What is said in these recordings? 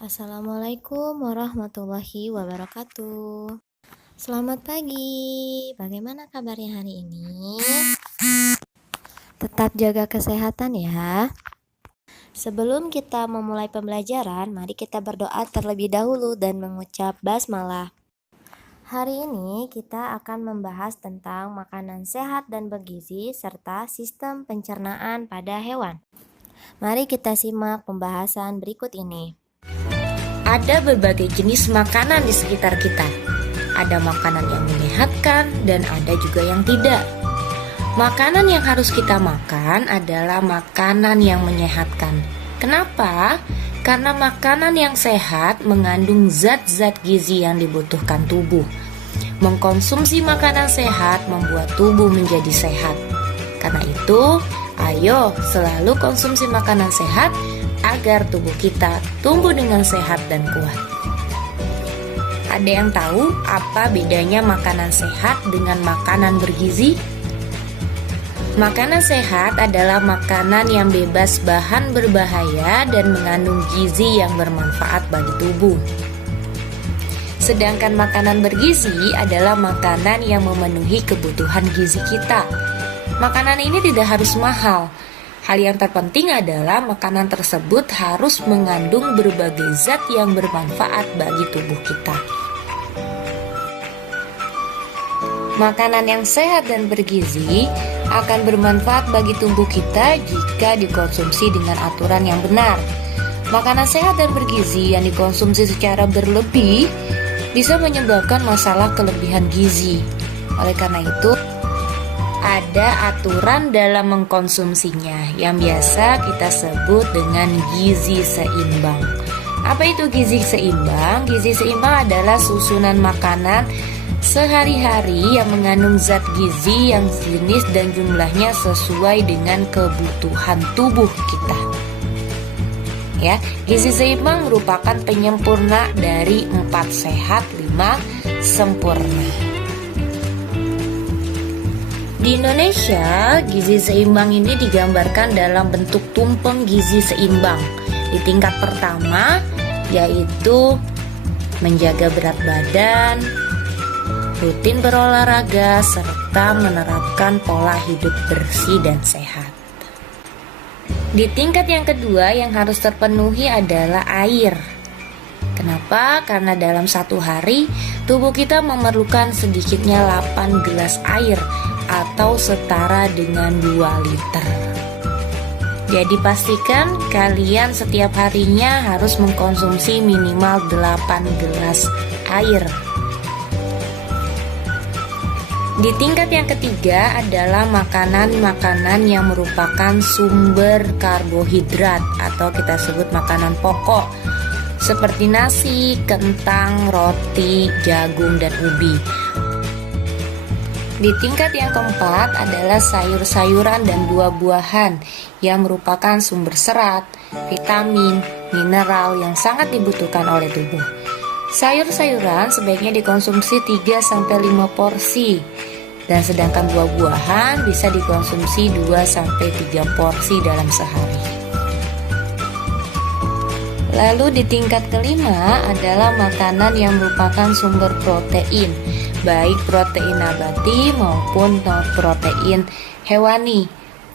Assalamualaikum warahmatullahi wabarakatuh. Selamat pagi. Bagaimana kabarnya hari ini? Tetap jaga kesehatan ya. Sebelum kita memulai pembelajaran, mari kita berdoa terlebih dahulu dan mengucap basmalah. Hari ini kita akan membahas tentang makanan sehat dan bergizi serta sistem pencernaan pada hewan. Mari kita simak pembahasan berikut ini. Ada berbagai jenis makanan di sekitar kita. Ada makanan yang menyehatkan dan ada juga yang tidak. Makanan yang harus kita makan adalah makanan yang menyehatkan. Kenapa? Karena makanan yang sehat mengandung zat-zat gizi yang dibutuhkan tubuh. Mengkonsumsi makanan sehat membuat tubuh menjadi sehat. Karena itu, ayo selalu konsumsi makanan sehat agar tubuh kita tumbuh dengan sehat dan kuat. Ada yang tahu apa bedanya makanan sehat dengan makanan bergizi? Makanan sehat adalah makanan yang bebas bahan berbahaya dan mengandung gizi yang bermanfaat bagi tubuh. Sedangkan makanan bergizi adalah makanan yang memenuhi kebutuhan gizi kita. Makanan ini tidak harus mahal. Hal yang terpenting adalah makanan tersebut harus mengandung berbagai zat yang bermanfaat bagi tubuh kita. Makanan yang sehat dan bergizi akan bermanfaat bagi tubuh kita jika dikonsumsi dengan aturan yang benar. Makanan sehat dan bergizi yang dikonsumsi secara berlebih bisa menyebabkan masalah kelebihan gizi. Oleh karena itu, ada aturan dalam mengkonsumsinya yang biasa kita sebut dengan gizi seimbang. Apa itu gizi seimbang? Gizi seimbang adalah susunan makanan sehari-hari yang mengandung zat gizi yang jenis dan jumlahnya sesuai dengan kebutuhan tubuh kita. Ya, gizi seimbang merupakan penyempurna dari 4 sehat, 5 sempurna. Di Indonesia, gizi seimbang ini digambarkan dalam bentuk tumpeng gizi seimbang. Di tingkat pertama, yaitu menjaga berat badan, rutin berolahraga, serta menerapkan pola hidup bersih dan sehat. Di tingkat yang kedua yang harus terpenuhi adalah air. Kenapa? Karena dalam satu hari, tubuh kita memerlukan sedikitnya 8 gelas air atau setara dengan 2 liter. Jadi pastikan kalian setiap harinya harus mengkonsumsi minimal 8 gelas air. Di tingkat yang ketiga adalah makanan-makanan yang merupakan sumber karbohidrat atau kita sebut makanan pokok seperti nasi, kentang, roti, jagung, dan ubi. Di tingkat yang keempat adalah sayur-sayuran dan buah-buahan yang merupakan sumber serat, vitamin, mineral yang sangat dibutuhkan oleh tubuh. Sayur-sayuran sebaiknya dikonsumsi 3-5 porsi, dan sedangkan buah-buahan bisa dikonsumsi 2-3 porsi dalam sehari. Lalu di tingkat kelima adalah makanan yang merupakan sumber protein, baik protein nabati maupun protein hewani.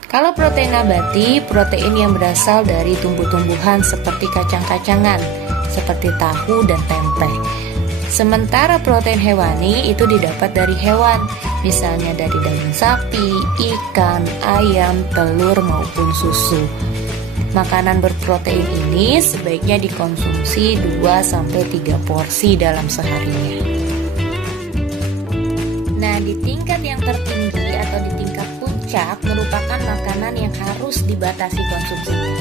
Kalau protein nabati, protein yang berasal dari tumbuh-tumbuhan seperti kacang-kacangan, seperti tahu dan tempe. Sementara protein hewani itu didapat dari hewan, misalnya dari daging sapi, ikan, ayam, telur maupun susu. Makanan berprotein ini sebaiknya dikonsumsi 2-3 porsi dalam seharinya. Nah, di tingkat yang tertinggi atau di tingkat puncak merupakan makanan yang harus dibatasi konsumsinya.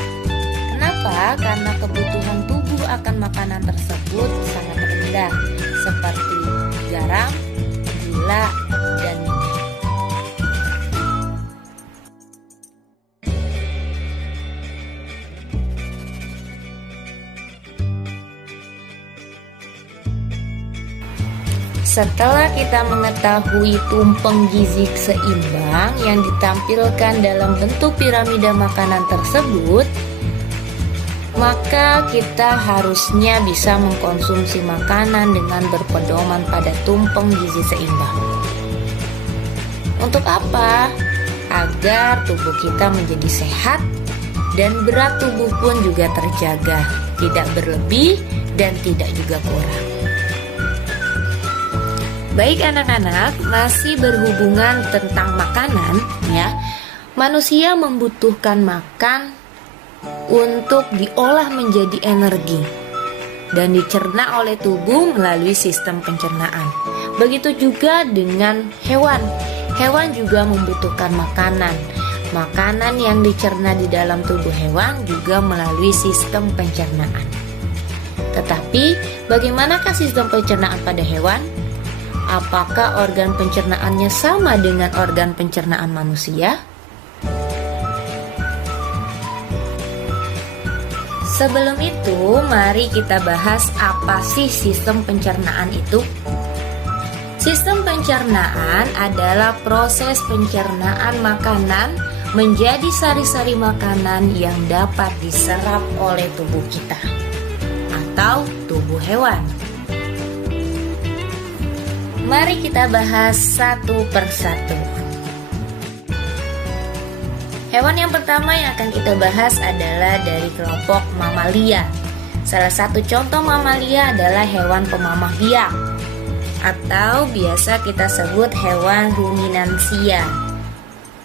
Kenapa? Karena kebutuhan tubuh akan makanan tersebut sangat rendah, seperti garam, gula, dan minyak. Setelah kita mengetahui tumpeng gizi seimbang yang ditampilkan dalam bentuk piramida makanan tersebut, maka kita harusnya bisa mengkonsumsi makanan dengan berpedoman pada tumpeng gizi seimbang. Untuk apa? Agar tubuh kita menjadi sehat dan berat tubuh pun juga terjaga, tidak berlebih dan tidak juga kurang. Baik anak-anak, masih berhubungan tentang makanan ya. Manusia membutuhkan makan untuk diolah menjadi energi dan dicerna oleh tubuh melalui sistem pencernaan. Begitu juga dengan hewan. Hewan juga membutuhkan makanan. Makanan yang dicerna di dalam tubuh hewan juga melalui sistem pencernaan. Tetapi, bagaimanakah sistem pencernaan pada hewan? Apakah organ pencernaannya sama dengan organ pencernaan manusia? Sebelum itu, mari kita bahas apa sih sistem pencernaan itu. Sistem pencernaan adalah proses pencernaan makanan menjadi sari-sari makanan yang dapat diserap oleh tubuh kita atau tubuh hewan. Mari kita bahas satu persatu. Hewan yang pertama yang akan kita bahas adalah dari kelompok mamalia. Salah satu contoh mamalia adalah hewan pemamah biak atau biasa kita sebut hewan ruminansia.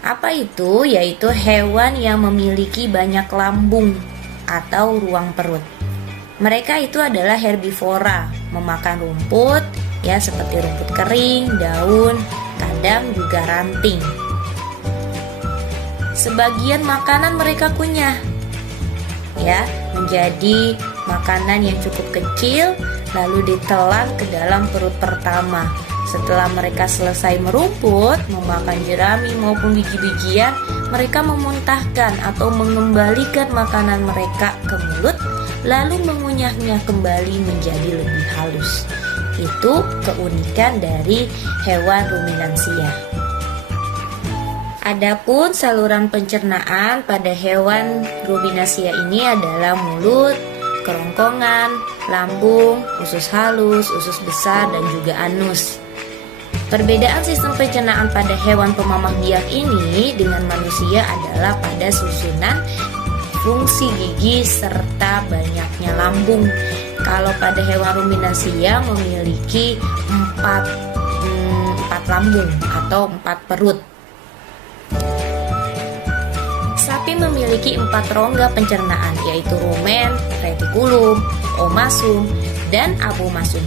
Apa itu? Yaitu hewan yang memiliki banyak lambung atau ruang perut. Mereka itu adalah herbivora, memakan rumput ya seperti rumput kering, daun, kadang juga ranting. Sebagian makanan mereka kunyah ya, menjadi makanan yang cukup kecil lalu ditelan ke dalam perut pertama. Setelah mereka selesai merumput, memakan jerami maupun biji-bijian, mereka memuntahkan atau mengembalikan makanan mereka ke mulut lalu mengunyahnya kembali menjadi lebih halus. Itu keunikan dari hewan ruminansia. Adapun saluran pencernaan pada hewan ruminansia ini adalah mulut, kerongkongan, lambung, usus halus, usus besar, dan juga anus. Perbedaan sistem pencernaan pada hewan pemamah biak ini dengan manusia adalah pada susunan fungsi gigi serta banyaknya lambung. Kalau pada hewan ruminansia memiliki 4 lambung atau 4 perut. Sapi memiliki 4 rongga pencernaan, yaitu rumen, retikulum, omasum, dan abomasum.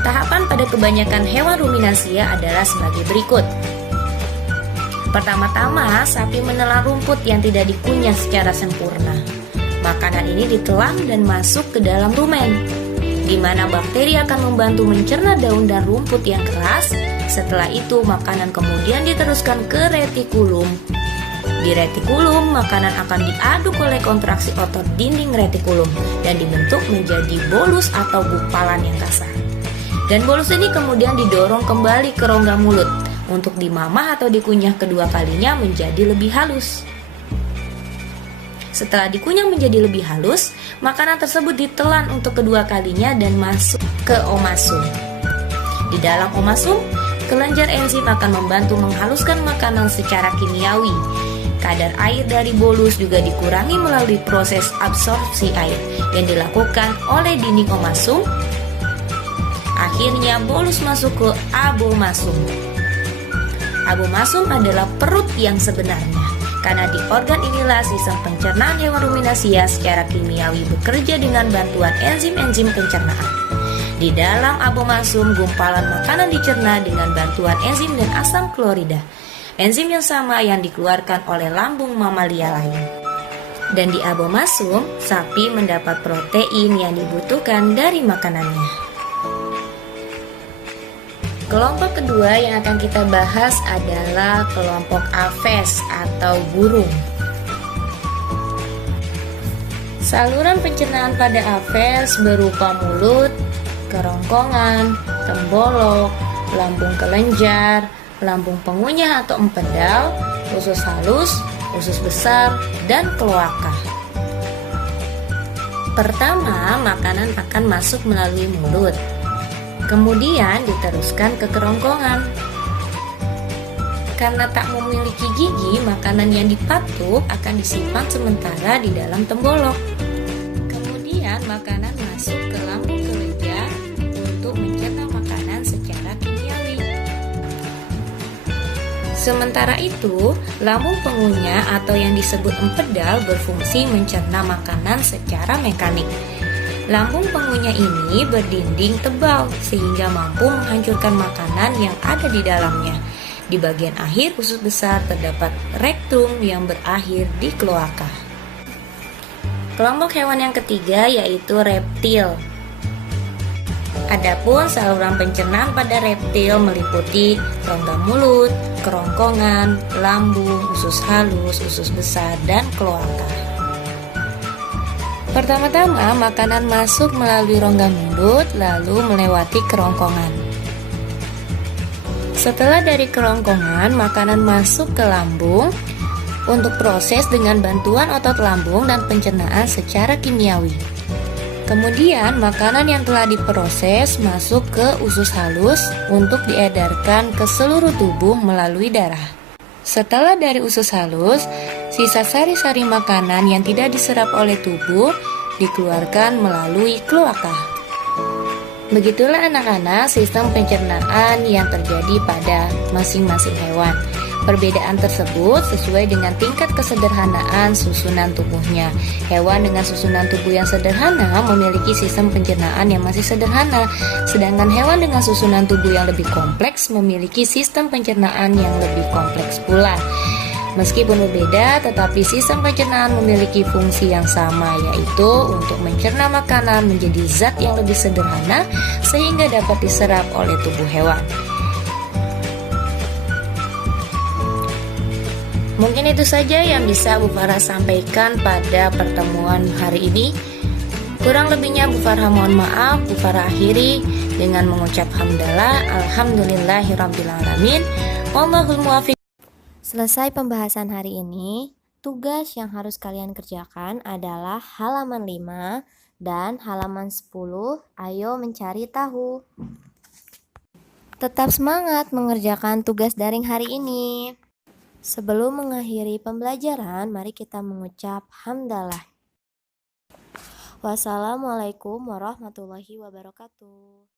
Tahapan pada kebanyakan hewan ruminansia adalah sebagai berikut. Pertama-tama, sapi menelan rumput yang tidak dikunyah secara sempurna. Makanan ini ditelan dan masuk ke dalam rumen, di mana bakteri akan membantu mencerna daun dan rumput yang keras. Setelah itu, makanan kemudian diteruskan ke retikulum. Di retikulum, makanan akan diaduk oleh kontraksi otot dinding retikulum dan dibentuk menjadi bolus atau gumpalan yang kasar. Dan bolus ini kemudian didorong kembali ke rongga mulut untuk dimamah atau dikunyah kedua kalinya menjadi lebih halus. Setelah dikunyah menjadi lebih halus, makanan tersebut ditelan untuk kedua kalinya dan masuk ke omasum. Di dalam omasum, kelenjar enzim akan membantu menghaluskan makanan secara kimiawi. Kadar air dari bolus juga dikurangi melalui proses absorpsi air yang dilakukan oleh dinding omasum. Akhirnya bolus masuk ke abomasum. Abomasum adalah perut yang sebenarnya, karena di organ inilah sistem pencernaan hewan ruminansia secara kimiawi bekerja dengan bantuan enzim-enzim pencernaan. Di dalam abomasum, gumpalan makanan dicerna dengan bantuan enzim dan asam klorida, enzim yang sama yang dikeluarkan oleh lambung mamalia lain. Dan di abomasum, sapi mendapat protein yang dibutuhkan dari makanannya. Kelompok kedua yang akan kita bahas adalah kelompok Aves atau burung. Saluran pencernaan pada Aves berupa mulut, kerongkongan, tembolok, lambung kelenjar, lambung pengunyah atau empedal, usus halus, usus besar, dan kloaka. Pertama, makanan akan masuk melalui mulut, kemudian diteruskan ke kerongkongan. Karena tak memiliki gigi, makanan yang dipatuk akan disimpan sementara di dalam tembolok. Kemudian makanan masuk ke lambung kelenjar untuk mencerna makanan secara kimiawi. Sementara itu, lambung pengunyah atau yang disebut empedal berfungsi mencerna makanan secara mekanik. Lambung pengunyah ini berdinding tebal sehingga mampu menghancurkan makanan yang ada di dalamnya. Di bagian akhir usus besar terdapat rektum yang berakhir di kloaka. Kelompok hewan yang ketiga yaitu reptil. Adapun saluran pencernaan pada reptil meliputi rongga mulut, kerongkongan, lambung, usus halus, usus besar, dan kloaka. Pertama-tama, makanan masuk melalui rongga mulut, lalu melewati kerongkongan. Setelah dari kerongkongan, makanan masuk ke lambung untuk proses dengan bantuan otot lambung dan pencernaan secara kimiawi. Kemudian, makanan yang telah diproses masuk ke usus halus untuk diedarkan ke seluruh tubuh melalui darah. Setelah dari usus halus, sisa sari-sari makanan yang tidak diserap oleh tubuh dikeluarkan melalui kloaka. Begitulah anak-anak sistem pencernaan yang terjadi pada masing-masing hewan. Perbedaan tersebut sesuai dengan tingkat kesederhanaan susunan tubuhnya. Hewan dengan susunan tubuh yang sederhana memiliki sistem pencernaan yang masih sederhana, sedangkan hewan dengan susunan tubuh yang lebih kompleks memiliki sistem pencernaan yang lebih kompleks pula. Meskipun berbeda, tetapi sistem pencernaan memiliki fungsi yang sama, yaitu untuk mencerna makanan menjadi zat yang lebih sederhana sehingga dapat diserap oleh tubuh hewan. Mungkin itu saja yang bisa Bu Farah sampaikan pada pertemuan hari ini. Kurang lebihnya Bu Farah mohon maaf. Bu Farah akhiri dengan mengucap hamdalah, alhamdulillahirrabbilalamin. Wallahul muwaffiq. Selesai pembahasan hari ini. Tugas yang harus kalian kerjakan adalah halaman 5 dan halaman 10. Ayo mencari tahu. Tetap semangat mengerjakan tugas daring hari ini. Sebelum mengakhiri pembelajaran, mari kita mengucap hamdalah. Wassalamualaikum warahmatullahi wabarakatuh.